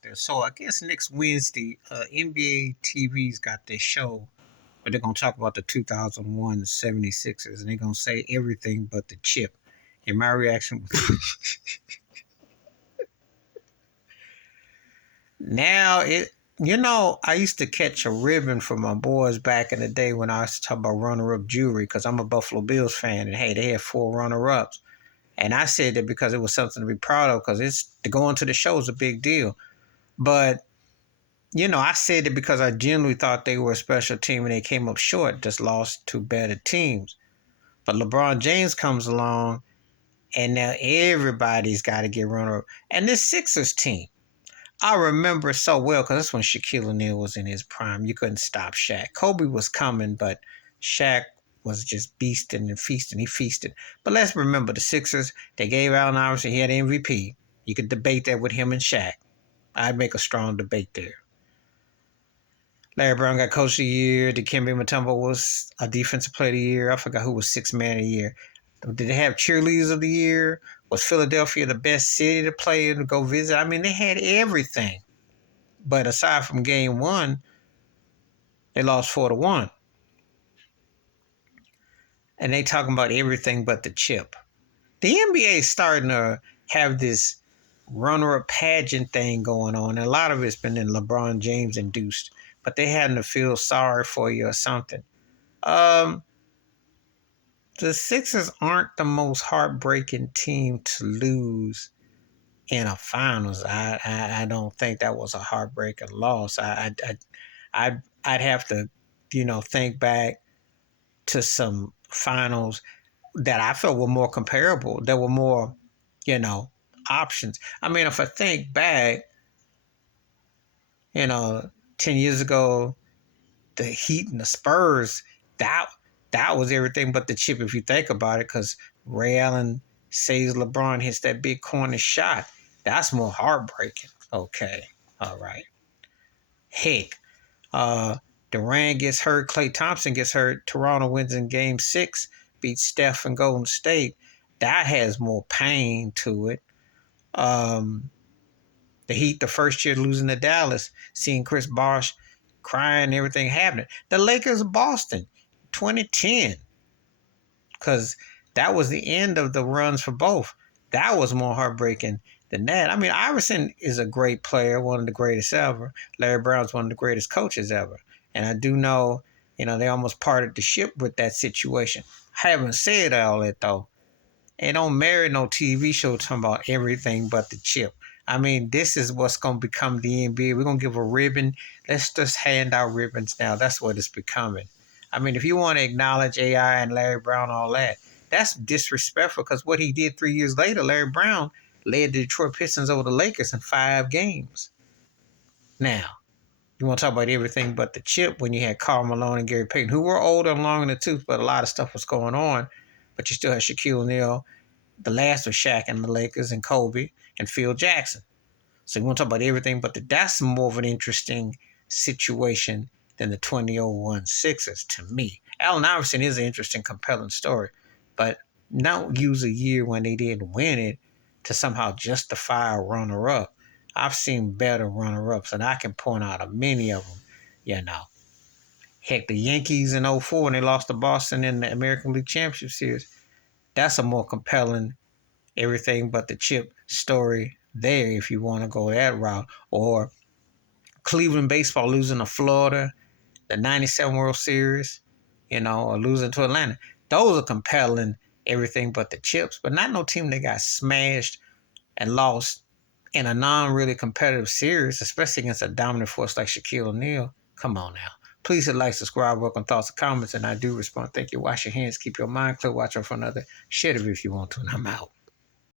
out there. So I guess next Wednesday, NBA TV's got this show where they're gonna talk about the 2001 76ers, and they're gonna say everything but the chip. And my reaction, now it. I used to catch a ribbon for my boys back in the day when I was talking about runner-up jewelry because I'm a Buffalo Bills fan, and hey, they had 4 runner-ups. And I said that because it was something to be proud of because it's to go into the show is a big deal. But, I said it because I genuinely thought they were a special team and they came up short, just lost to better teams. But LeBron James comes along and now everybody's got to get runner up. And this Sixers team, I remember so well because that's when Shaquille O'Neal was in his prime. You couldn't stop Shaq. Kobe was coming, but Shaq was just beasting and feasting. He feasted. But let's remember the Sixers, they gave Allen Iverson, he had MVP. You could debate that with him and Shaq. I'd make a strong debate there. Larry Brown got Coach of the Year. Dikembe Mutombo was a Defensive Player of the Year. I forgot who was Sixth Man of the Year. Did they have Cheerleaders of the Year? Was Philadelphia the best city to play in to go visit? I mean, they had everything. But aside from game 1, they lost 4-1. And they talking about everything but the chip. The NBA is starting to have this runner-up pageant thing going on. And a lot of it's been in LeBron James induced. But they having to feel sorry for you or something. The Sixers aren't the most heartbreaking team to lose in a finals. I don't think that was a heartbreaking loss. I'd have to, think back to some finals that I felt were more comparable. There were more, options. I mean, if I think back, 10 years ago, the Heat and the Spurs, that was everything but the chip if you think about it, because Ray Allen says LeBron hits that big corner shot. That's more heartbreaking. Okay. All right. Heck, Durant gets hurt, Klay Thompson gets hurt, Toronto wins in game 6, beats Steph and Golden State. That has more pain to it. The Heat, the first year losing to Dallas, seeing Chris Bosh crying, everything happening. The Lakers of Boston, 2010, because that was the end of the runs for both. That was more heartbreaking than that. I mean, Iverson is a great player, one of the greatest ever. Larry Brown's one of the greatest coaches ever. And I do know, they almost parted the ship with that situation. Having said all that, though, it don't merit no TV show talking about everything but the chip. I mean, this is what's going to become the NBA. We're going to give a ribbon. Let's just hand out ribbons now. That's what it's becoming. I mean, if you want to acknowledge AI and Larry Brown, all that, that's disrespectful because what he did 3 years later, Larry Brown led the Detroit Pistons over the Lakers in 5 games. Now, you want to talk about everything but the chip when you had Karl Malone and Gary Payton, who were older and long in the tooth, but a lot of stuff was going on. But you still had Shaquille O'Neal, the last was Shaq and the Lakers, and Kobe and Phil Jackson. So you want to talk about everything but that's more of an interesting situation than the 2001 Sixers to me. Allen Iverson is an interesting, compelling story, but don't use a year when they didn't win it to somehow justify a runner-up. I've seen better runner-ups, and I can point out many of them, Heck, the Yankees in 2004 when they lost to Boston in the American League Championship Series, that's a more compelling everything but the chip story there if you want to go that route. Or Cleveland baseball losing to Florida, the 97 World Series, or losing to Atlanta. Those are compelling everything but the chips, but not no team that got smashed and lost in a non-really competitive series, especially against a dominant force like Shaquille O'Neal. Come on now. Please hit like, subscribe, welcome thoughts and comments, and I do respond. Thank you. Wash your hands. Keep your mind clear. Watch out for another shit if you want to, and I'm out.